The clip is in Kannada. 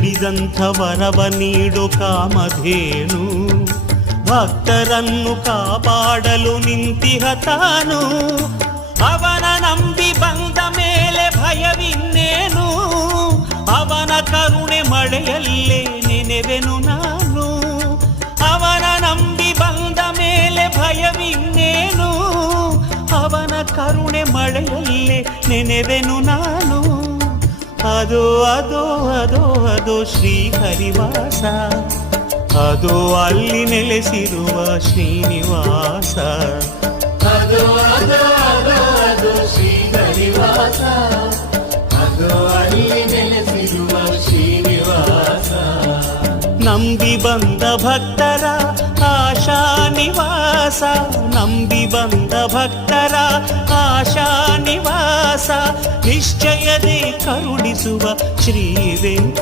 ಬೇಡಿದಂಥ ವರವ ನೀಡು ಕಾಮಧೇನು, ಭಕ್ತರನ್ನು ಕಾಪಾಡಲು ನಿಂತಿಹ ತಾನು. ಅವನ ನಂಬಿ ಬಂದ ಮೇಲೆ ಭಯವಿನ್ನೇನು, ಅವನ ಕರುಣೆ ಮಳೆಯಲ್ಲೇ ನೆನೆವೆನು ನಾನು. ಅವನ ನಂಬಿ ಬಂದ ಮೇಲೆ ಭಯವಿನ್ನೇನು, ಅವನ ಕರುಣೆ ಮಳೆಯಲ್ಲೇ ನೆನೆವೆನು ನಾನು. ಅದೋ ಅದೋ ಅದೋ ಅದೋ ಶ್ರೀಹರಿವಾಸ, ಅದೋ ಅಲ್ಲಿ ನೆಲೆಸಿರುವ ಶ್ರೀನಿವಾಸ. ಅದೋ ಅದೋ ಅದೋ ಅದೋ ಶ್ರೀಹರಿವಾಸ, ಅದೋ ಅಲ್ಲಿ ನೆಲೆಸಿರುವ ಶ್ರೀನಿವಾಸ. ನಂಬಿ ಬಂದ ಭಕ್ತರ ಆಶಾ ನಿವಾಸ, ನಂಬಿ ಬಂದ ಭಕ್ತರ ಆಶಾ ನಿವಾಸ. ನಿಶ್ಚಯದೇ ಕರುಣಿಸುವ ಶ್ರೀ ವೆಂಕಟೇಶ.